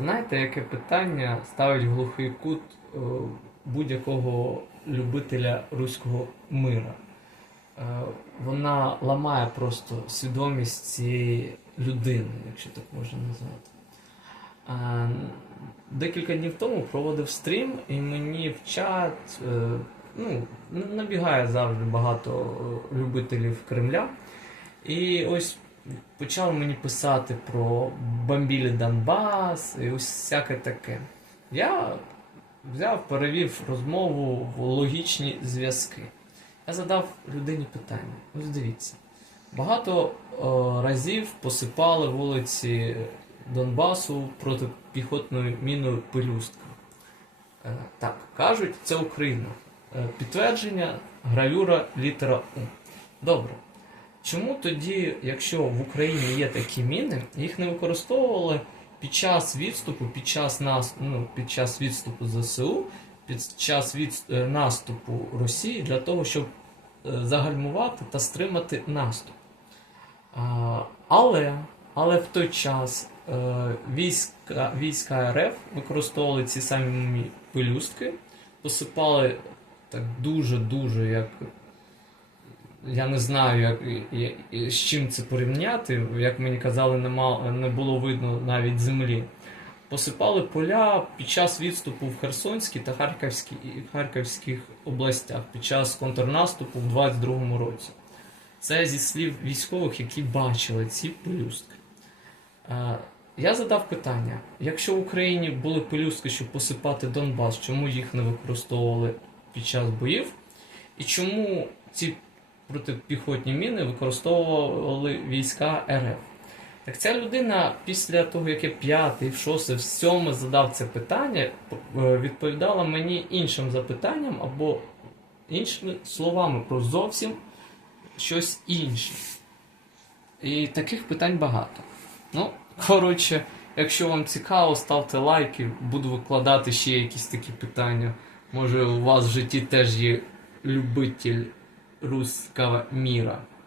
Знаєте, яке питання ставить глухий кут е, будь-якого любителя руського мира? Е, Вона ламає просто свідомість цієї людини, якщо так можна назвати. Е, Декілька днів тому проводив стрім, і мені в чат ну, набігає завжди багато любителів Кремля. І ось почали мені писати про бомбілі Донбас і ось всяке таке. Я взяв, перевів розмову в логічні зв'язки. Я задав людині питання. Ось дивіться. Багато е, разів посипали вулиці Донбасу протипіхотною міною пелюстка. Е, так, кажуть, це Україна. Е, підтвердження гравюра літера У. Добре. Чому тоді, якщо в Україні є такі міни, їх не використовували під час відступу, під час нас, ну, під час відступу ЗСУ, під час від, е, наступу Росії для того, щоб е, загальмувати та стримати наступ? Але, але в той час е, війська, війська РФ використовували ці самі пелюстки, посипали так дуже-дуже як я не знаю, як, з чим це порівняти. Як мені казали, нема, не було видно навіть землі. Посипали поля під час відступу в Херсонській та Харківській, Харківських областях під час контрнаступу в 22-му році. Це зі слів військових, які бачили ці пелюстки. Я задав питання: якщо в Україні були пелюстки, щоб посипати Донбас, чому їх не використовували під час боїв? І чому ці протипіхотні міни використовували війська РФ? Так ця людина після того, як я п'ятий, шостий, в сьомий задав це питання, е, відповідала мені іншим запитанням або іншими словами про зовсім щось інше. І таких питань багато. Ну, коротше, якщо вам цікаво, ставте лайки, буду викладати ще якісь такі питання. Може, у вас в житті теж є любитель руського міра.